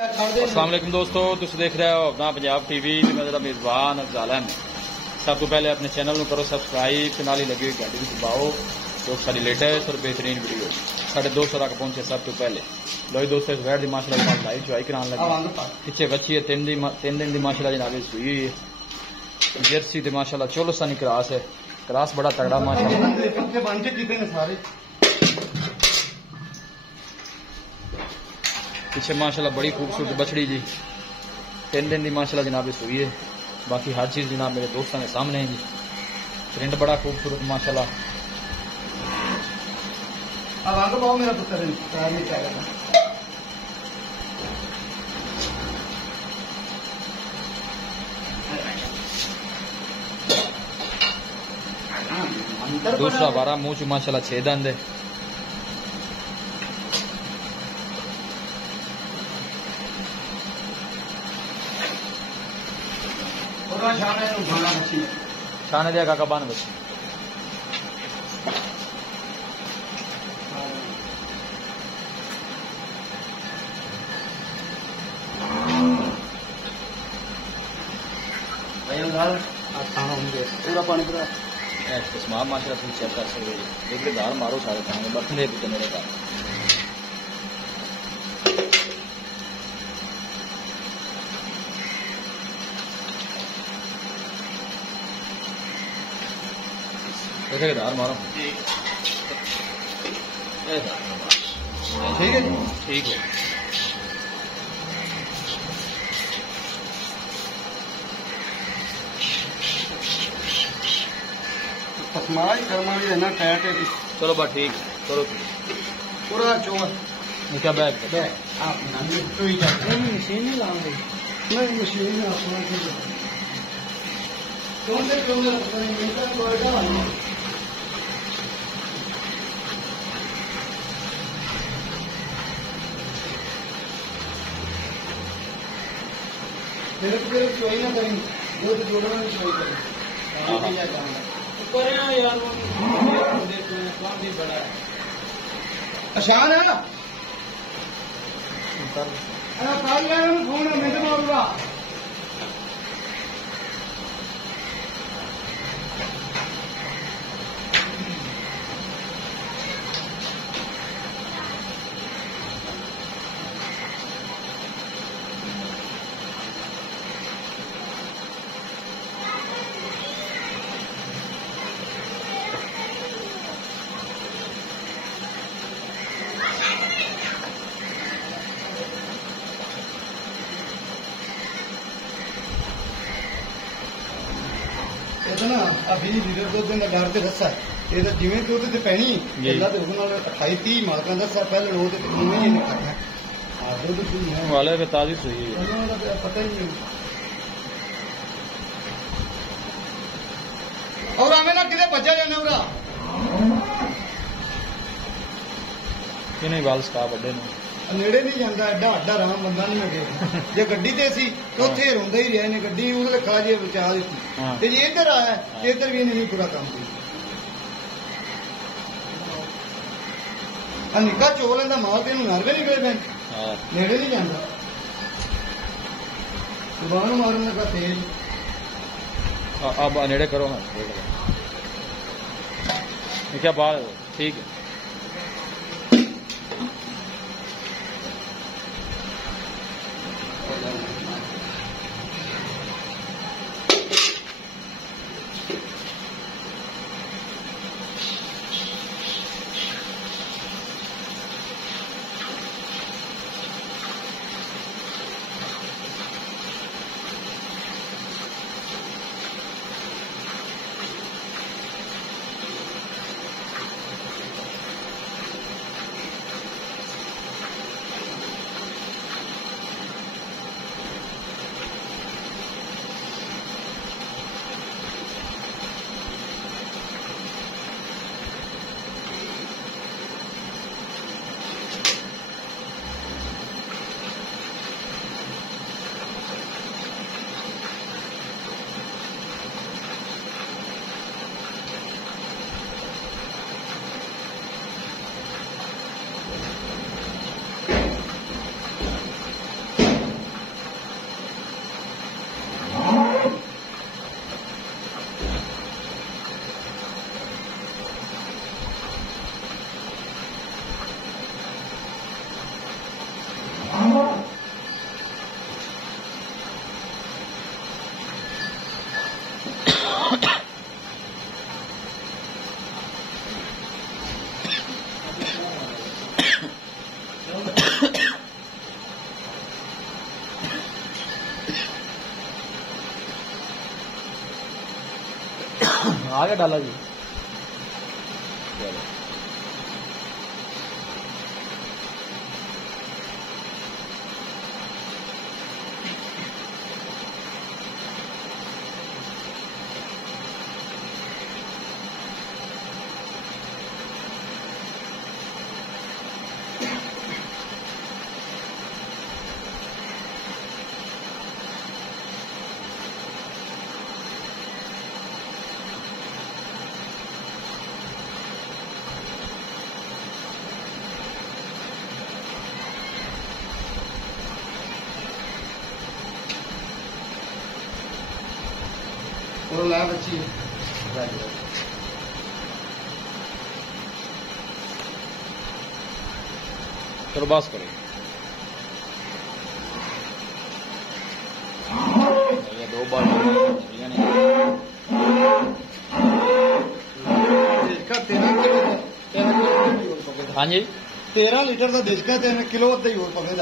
अस्सलाम वालेकुम दोस्तों, तुम देख रहे हो अपना पंजाब टीवी। मैं जरा मेजबान अफजाल है। सब तो पहले अपने चैनल में करो सब्सक्राइब, नाली लगी हुई घंटी भी दबाओ। तो सारी लेटेस्ट और बेहतरीन वीडियो 250 तक पहुंचे सब तो पहले। लो दोस्तों, इस वैट की माशाल्लाह लाइव चुआई कराने लगे। पिछे बच्ची है 3 दिन की माशाल्लाह जनाब सुई है। जर्सी तो माशाल्लाह 14 साल क्रास है। क्रास बड़ा तगड़ा माशाल्लाह। पीछे माशाल्लाह बड़ी खूबसूरत बछड़ी जी 3 दिन की माशाल्लाह जनाब सुई है। बाकी हर चीज जनाब मेरे दोस्तों के सामने है जी। प्रिंट बड़ा खूबसूरत माशाल्लाह। मेरा पुत्र दूसरा बारा मुंह च माशाल्लाह 6 दंद है। छाने दिया काका बान बच्ची पूरा पानी पूरा माशाल्लाह तुम चेक कर सकते हो। एक दाल मारो सारे खाने बर्तन पुत्र मेरे का एक दाल मारो। ठीक है ठीक है। पसमाई करमाई है ना टाइट है। चलो बस ठीक करो पूरा चोर क्या बैग आप मशीन नहीं लाओगे? नहीं मशीन में अपना कौन से मेरे को चोई ना करेंगे वो तो जोड़ना नहीं चोई करेंगे यार वो काम भी बड़ा है। आसान है ना काल फोन है मैं मारूंगा। ना अभी लीटर दुध का घर से दसा ये तो जिम्मे दुध से पैनी पहला तो 28-30 मालका दसा पहले वो तो ही करना दुध वाले पे ताजी सही है पता ही नहीं। और हमें ना किधर बचा जाने उरा कि नहीं बाल स्का बड़े ने नेड़े नहीं जाता एडा अड्डा राम बंदा नहीं लगे जो गड्डी ते सी तो उत्थे रोंदा ही रहा ने गड्डी उन्हें खा जी बचा दी ते जी इधर आया इधर भी नहीं पूरा काम किया निका चोल इंदा माल तेन नरवे नहीं गए नेड़े नहीं जाता जुबान मारने लगा तेज। अब नेड़े करो ना क्या बाल ठीक है। आ गया डाला जी। चलो और ला बच्ची चलो बस करो। ये 2 बार देशका 13 किलो 13 किलो हाँ जी 13 लीटर का देशका 3 किलो अद्धा ही और पकड़े।